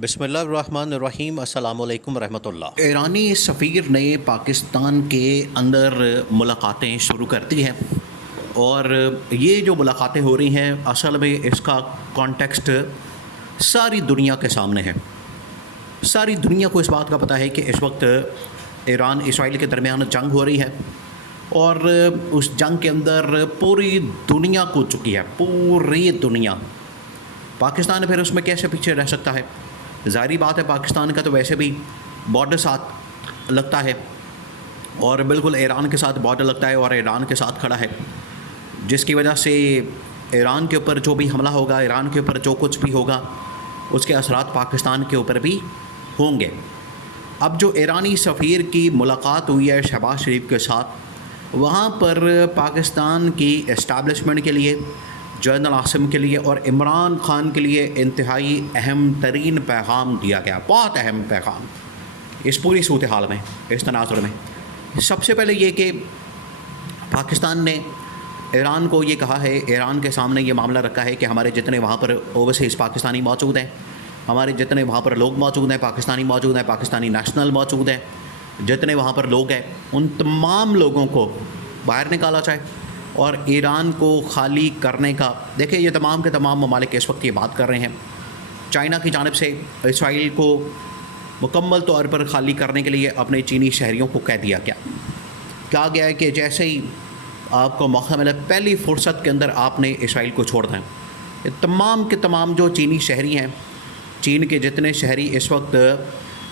بسم اللہ الرحمن الرحیم۔ السلام علیکم ورحمۃ اللہ۔ ایرانی سفیر نے پاکستان کے اندر ملاقاتیں شروع کر دی ہیں، اور یہ جو ملاقاتیں ہو رہی ہیں اصل میں اس کا کانٹیکسٹ ساری دنیا کے سامنے ہے۔ ساری دنیا کو اس بات کا پتہ ہے کہ اس وقت ایران اسرائیل کے درمیان جنگ ہو رہی ہے، اور اس جنگ کے اندر پوری دنیا کو چکی ہے، پوری دنیا۔ پاکستان پھر اس میں کیسے پیچھے رہ سکتا ہے؟ ظاہری بات ہے، پاکستان کا تو ویسے بھی بارڈر ساتھ لگتا ہے، اور بالکل ایران کے ساتھ بارڈر لگتا ہے اور ایران کے ساتھ کھڑا ہے، جس کی وجہ سے ایران کے اوپر جو بھی حملہ ہوگا، ایران کے اوپر جو کچھ بھی ہوگا، اس کے اثرات پاکستان کے اوپر بھی ہوں گے۔ اب جو ایرانی سفیر کی ملاقات ہوئی ہے شہباز شریف کے ساتھ، وہاں پر پاکستان کی اسٹیبلشمنٹ کے لیے، جنرل عاصم کے لیے اور عمران خان کے لیے انتہائی اہم ترین پیغام دیا گیا، بہت اہم پیغام اس پوری صورتحال میں، اس تناظر میں۔ سب سے پہلے یہ کہ پاکستان نے ایران کو یہ کہا ہے، ایران کے سامنے یہ معاملہ رکھا ہے کہ ہمارے جتنے وہاں پر اوورسیز پاکستانی موجود ہیں، ہمارے جتنے وہاں پر لوگ موجود ہیں، پاکستانی موجود ہیں، پاکستانی نیشنل موجود ہیں، جتنے وہاں پر لوگ ہیں، ان تمام لوگوں کو باہر نکالا جائے اور ایران کو خالی کرنے کا۔ دیکھیں، یہ تمام کے تمام ممالک اس وقت یہ بات کر رہے ہیں۔ چائنا کی جانب سے اسرائیل کو مکمل طور پر خالی کرنے کے لیے اپنے چینی شہریوں کو کہہ دیا گیا۔ کہا گیا ہے کہ جیسے ہی آپ کو موقع ملے، پہلی فرصت کے اندر آپ نے اسرائیل کو چھوڑ دیں۔ یہ تمام کے تمام جو چینی شہری ہیں، چین کے جتنے شہری اس وقت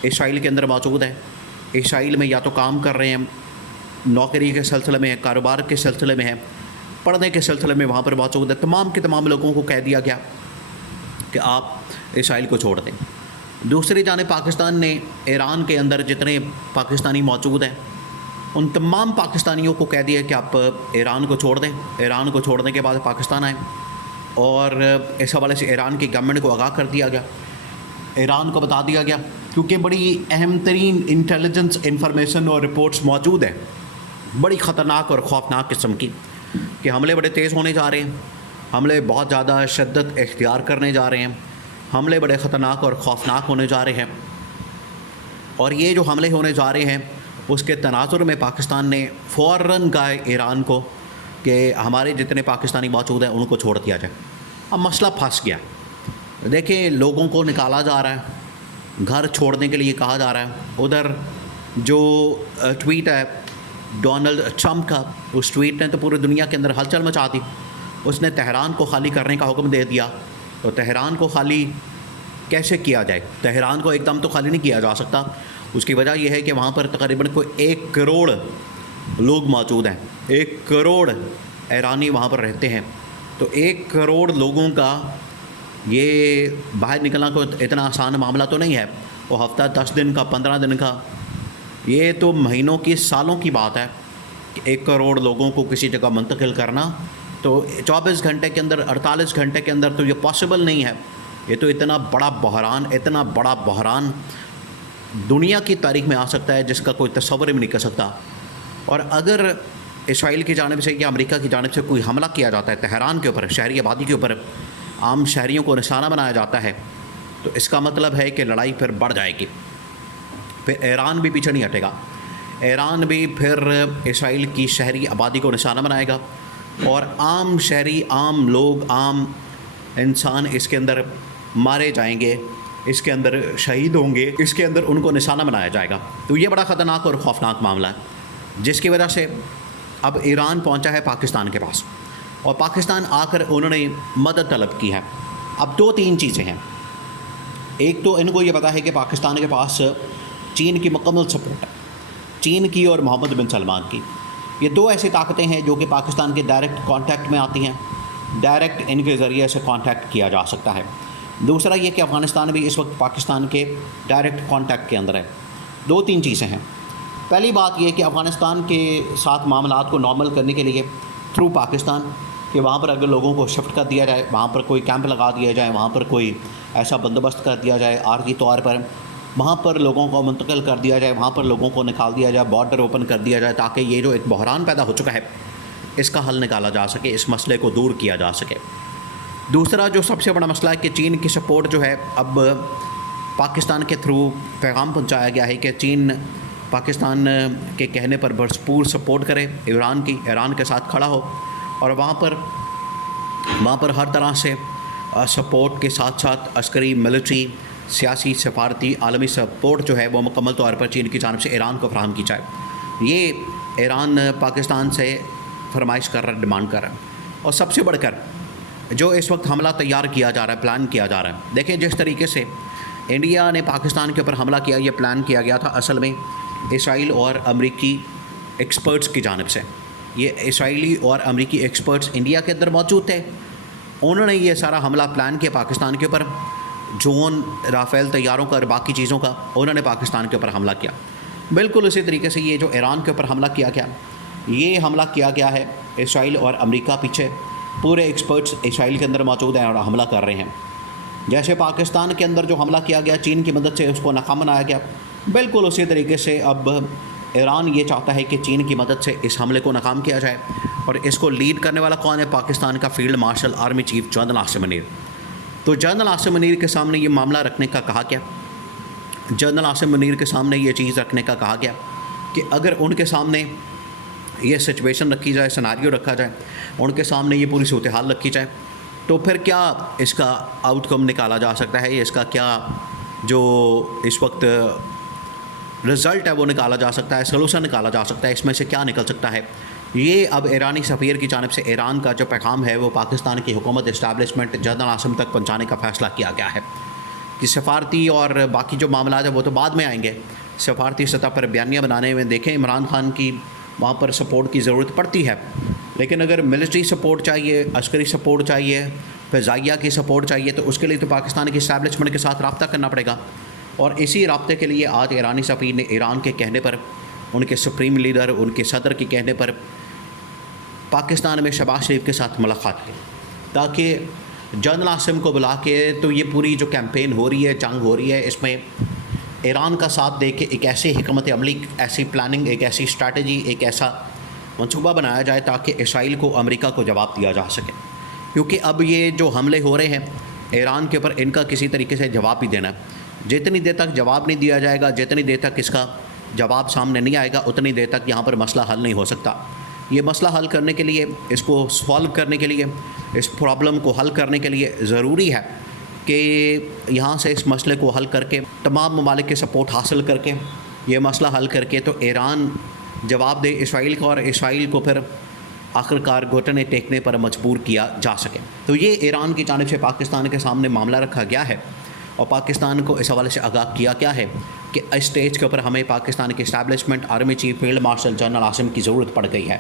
اسرائیل کے اندر موجود ہیں، اسرائیل میں یا تو کام کر رہے ہیں، نوکری کے سلسلے میں، کاروبار کے سلسلے میں ہیں، پڑھنے کے سلسلے میں وہاں پر موجود ہے، تمام کے تمام لوگوں کو کہہ دیا گیا کہ آپ اسرائیل کو چھوڑ دیں۔ دوسری جانب پاکستان نے ایران کے اندر جتنے پاکستانی موجود ہیں، ان تمام پاکستانیوں کو کہہ دیا کہ آپ ایران کو چھوڑ دیں۔ ایران کو چھوڑنے کے بعد پاکستان آئیں، اور اس حوالے سے ایران کی گورنمنٹ کو آگاہ کر دیا گیا، ایران کو بتا دیا گیا، کیونکہ بڑی اہم ترین انٹیلیجنس انفارمیشن اور رپورٹس موجود ہیں، بڑی خطرناک اور خوفناک قسم کی، کہ حملے بڑے تیز ہونے جا رہے ہیں، حملے بہت زیادہ شدت اختیار کرنے جا رہے ہیں، حملے بڑے خطرناک اور خوفناک ہونے جا رہے ہیں۔ اور یہ جو حملے ہونے جا رہے ہیں، اس کے تناظر میں پاکستان نے فوراً کہا ایران کو کہ ہمارے جتنے پاکستانی موجود ہیں ان کو چھوڑ دیا جائے۔ اب مسئلہ پھنس گیا۔ دیکھیں، لوگوں کو نکالا جا رہا ہے، گھر چھوڑنے کے لیے کہا جا رہا ہے۔ ادھر جو ٹویٹ ہے ڈونلڈ ٹرمپ کا، اس ٹویٹ نے تو پوری دنیا کے اندر ہلچل مچا دی۔ اس نے تہران کو خالی کرنے کا حکم دے دیا۔ تو تہران کو خالی کیسے کیا جائے؟ تہران کو ایک دم تو خالی نہیں کیا جا سکتا۔ اس کی وجہ یہ ہے کہ وہاں پر تقریباً کوئی 1 کروڑ لوگ موجود ہیں، 1 کروڑ ایرانی وہاں پر رہتے ہیں۔ تو 1 کروڑ لوگوں کا یہ باہر نکلنا کوئی اتنا آسان معاملہ تو نہیں ہے۔ وہ ہفتہ 10 دن کا، 15 دن کا، یہ تو مہینوں کی، سالوں کی بات ہے کہ 1 کروڑ لوگوں کو کسی جگہ منتقل کرنا تو 24 گھنٹے کے اندر، 48 گھنٹے کے اندر تو یہ پاسبل نہیں ہے۔ یہ تو اتنا بڑا بحران دنیا کی تاریخ میں آ سکتا ہے جس کا کوئی تصور بھی نہیں کر سکتا۔ اور اگر اسرائیل کی جانب سے یا امریکہ کی جانب سے کوئی حملہ کیا جاتا ہے تہران کے اوپر، شہری آبادی کے اوپر، عام شہریوں کو نشانہ بنایا جاتا ہے، تو اس کا مطلب ہے کہ لڑائی پھر بڑھ جائے گی۔ پھر ایران بھی پیچھے نہیں ہٹے گا، ایران بھی پھر اسرائیل کی شہری آبادی کو نشانہ بنائے گا، اور عام شہری، عام لوگ، عام انسان اس کے اندر مارے جائیں گے، اس کے اندر شہید ہوں گے، اس کے اندر ان کو نشانہ بنایا جائے گا۔ تو یہ بڑا خطرناک اور خوفناک معاملہ ہے، جس کی وجہ سے اب ایران پہنچا ہے پاکستان کے پاس، اور پاکستان آ کر انہوں نے مدد طلب کی ہے۔ اب 2-3 چیزیں ہیں۔ ایک تو ان کو یہ پتا ہے کہ پاکستان کے پاس چین کی مکمل سپورٹ ہے، چین کی اور محمد بن سلمان کی۔ یہ 2 ایسی طاقتیں ہیں جو کہ پاکستان کے ڈائریکٹ کانٹیکٹ میں آتی ہیں، ڈائریکٹ ان کے ذریعے سے کانٹیکٹ کیا جا سکتا ہے۔ دوسرا یہ کہ افغانستان بھی اس وقت پاکستان کے ڈائریکٹ کانٹیکٹ کے اندر ہے۔ 2-3 چیزیں ہیں۔ پہلی بات یہ کہ افغانستان کے ساتھ معاملات کو نارمل کرنے کے لیے تھرو پاکستان، کہ وہاں پر اگر لوگوں کو شفٹ کر دیا جائے، وہاں پر کوئی کیمپ لگا دیا جائے، وہاں پر کوئی ایسا بندوبست کر دیا جائے عارضی طور پر، وہاں پر لوگوں کو منتقل کر دیا جائے، وہاں پر لوگوں کو نکال دیا جائے، بارڈر اوپن کر دیا جائے، تاکہ یہ جو ایک بحران پیدا ہو چکا ہے اس کا حل نکالا جا سکے، اس مسئلے کو دور کیا جا سکے۔ دوسرا جو سب سے بڑا مسئلہ ہے کہ چین کی سپورٹ جو ہے اب پاکستان کے تھرو پیغام پہنچایا گیا ہے کہ چین پاکستان کے کہنے پر بھرپور سپورٹ کرے ایران کے ساتھ کھڑا ہو، اور وہاں پر ہر طرح سے سپورٹ کے ساتھ ساتھ عسکری، ملٹری، سیاسی، سفارتی، عالمی سپورٹ جو ہے وہ مکمل طور پر چین کی جانب سے ایران کو فراہم کی جائے۔ یہ ایران پاکستان سے فرمائش کر رہا ہے، ڈیمانڈ کر رہا ہے۔ اور سب سے بڑھ کر جو اس وقت حملہ تیار کیا جا رہا ہے، پلان کیا جا رہا ہے، دیکھیں جس طریقے سے انڈیا نے پاکستان کے اوپر حملہ کیا، یہ پلان کیا گیا تھا اصل میں اسرائیل اور امریکی ایکسپرٹس کی جانب سے۔ یہ اسرائیلی اور امریکی ایکسپرٹس انڈیا کے اندر موجود تھے، انہوں نے یہ سارا حملہ پلان کیا پاکستان کے اوپر، ڈرون، رافیل طیاروں کا اور باقی چیزوں کا انہوں نے پاکستان کے اوپر حملہ کیا۔ بالکل اسی طریقے سے یہ جو ایران کے اوپر حملہ کیا گیا، یہ حملہ کیا گیا ہے اسرائیل اور امریکہ پیچھے، پورے ایکسپرٹس اسرائیل کے اندر موجود ہیں اور حملہ کر رہے ہیں۔ جیسے پاکستان کے اندر جو حملہ کیا گیا چین کی مدد سے، اس کو ناکام بنایا گیا، بالکل اسی طریقے سے اب ایران یہ چاہتا ہے کہ چین کی مدد سے اس حملے کو ناکام کیا جائے۔ اور اس کو لیڈ کرنے والا کون ہے؟ پاکستان کا field marshal army chief general Asim Munir. تو جنرل عاصم منیر کے سامنے یہ معاملہ رکھنے کا کہا گیا، جنرل عاصم منیر کے سامنے یہ چیز رکھنے کا کہا گیا کہ اگر ان کے سامنے یہ سچویشن رکھی جائے، سیناریو رکھا جائے، ان کے سامنے یہ پوری صورتحال رکھی جائے، تو پھر کیا اس کا آؤٹ کم نکالا جا سکتا ہے، اس کا کیا جو اس وقت رزلٹ ہے وہ نکالا جا سکتا ہے، سلوشن نکالا جا سکتا ہے، اس میں سے کیا نکل سکتا ہے۔ یہ اب ایرانی سفیر کی جانب سے ایران کا جو پیغام ہے وہ پاکستان کی حکومت اسٹیبلشمنٹ جنرل عاصم تک پہنچانے کا فیصلہ کیا گیا ہے کہ سفارتی اور باقی جو معاملات ہیں وہ تو بعد میں آئیں گے، سفارتی سطح پر بیانیہ بنانے میں دیکھیں عمران خان کی وہاں پر سپورٹ کی ضرورت پڑتی ہے، لیکن اگر ملٹری سپورٹ چاہیے، عسکری سپورٹ چاہیے، فضائیہ کی سپورٹ چاہیے، تو اس کے لیے تو پاکستان کی اسٹیبلشمنٹ کے ساتھ رابطہ کرنا پڑے گا۔ اور اسی رابطے کے لیے آج ایرانی سفیر نے ایران کے کہنے پر، ان کے سپریم لیڈر، ان کے صدر کے کہنے پر پاکستان میں شہباز شریف کے ساتھ ملاقات کی، تاکہ جنرل عاصم کو بلا کے تو یہ پوری جو کیمپین ہو رہی ہے، جنگ ہو رہی ہے، اس میں ایران کا ساتھ دے کے ایک ایسی حکمت عملی، ایسی پلاننگ، ایک ایسی اسٹریٹجی، ایک ایسا منصوبہ بنایا جائے تاکہ اسرائیل کو، امریکہ کو جواب دیا جا سکے۔ کیونکہ اب یہ جو حملے ہو رہے ہیں ایران کے اوپر، ان کا کسی طریقے سے جواب بھی دینا ہے۔ جتنی دیر تک جواب نہیں دیا جائے گا، جتنی دیر تک اس کا جواب سامنے نہیں آئے گا، اتنی دیر تک یہاں پر مسئلہ حل نہیں ہو سکتا۔ یہ مسئلہ حل کرنے کے لیے، اس کو سولو کرنے کے لیے، اس پرابلم کو حل کرنے کے لیے ضروری ہے کہ یہاں سے اس مسئلے کو حل کر کے، تمام ممالک کے سپورٹ حاصل کر کے، یہ مسئلہ حل کر کے تو ایران جواب دے اسرائیل کو، اور اسرائیل کو پھر آخرکار گھٹنے ٹیکنے پر مجبور کیا جا سکے۔ تو یہ ایران کی جانب سے پاکستان کے سامنے معاملہ رکھا گیا ہے، اور پاکستان کو اس حوالے سے آگاہ کیا گیا ہے کہ اس سٹیج کے اوپر ہمیں پاکستان کی establishment, army chief, field marshal general Asim کی ضرورت پڑ گئی ہے۔